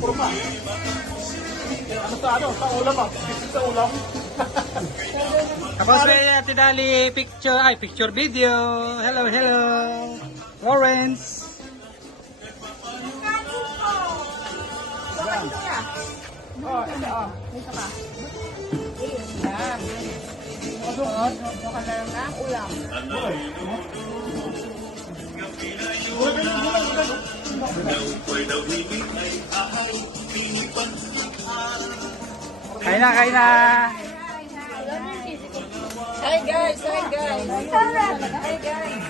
Kurma. Ano sa ano? Sa ulam ah. Sa ulam. Tapos may Ate Dali picture video. Hello, hello. Lawrence. Oh, ito oh. Dito ka. Yan. Susunod, doon ka na lang ng ulam. Kain na, kain na. Hi guys, hi guys. Hi guys.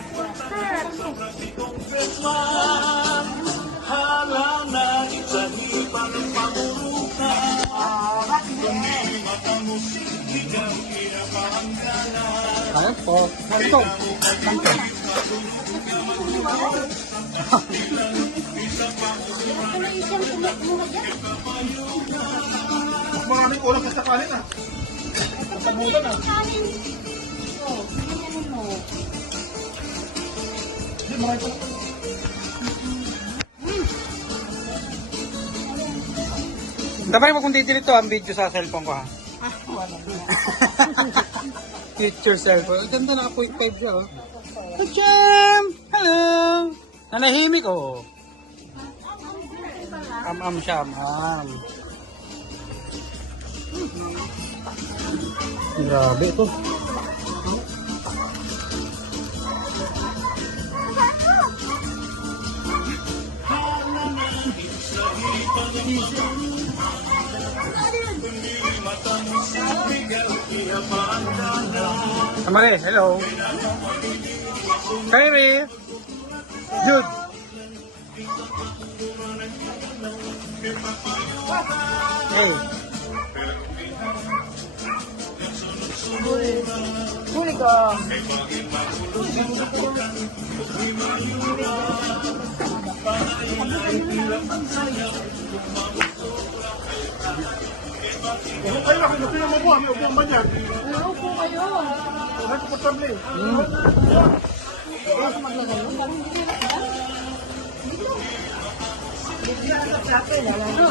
Ano po? Ito. Mas maraming ulam sa kanin ah. Sa bulan ah. Hindi, marami pa. Dapat mo kung titilito ang video sa cellphone ko ha. Picture cellphone. Ganda na 0.5 siya oh. Jam! Hello! Nanahimik oh. Am siya, am. Grabe ito. Amare, hello. Kyrie. Jude. Hey. Huli ko. Kung kayo ako, yung mo po, yung ubyang ba niyan? Ano po kayo? Nagkomportable eh. Wala sa maglagay yun. Parang hindi na ba? Bigyan sa plato eh. Lalo.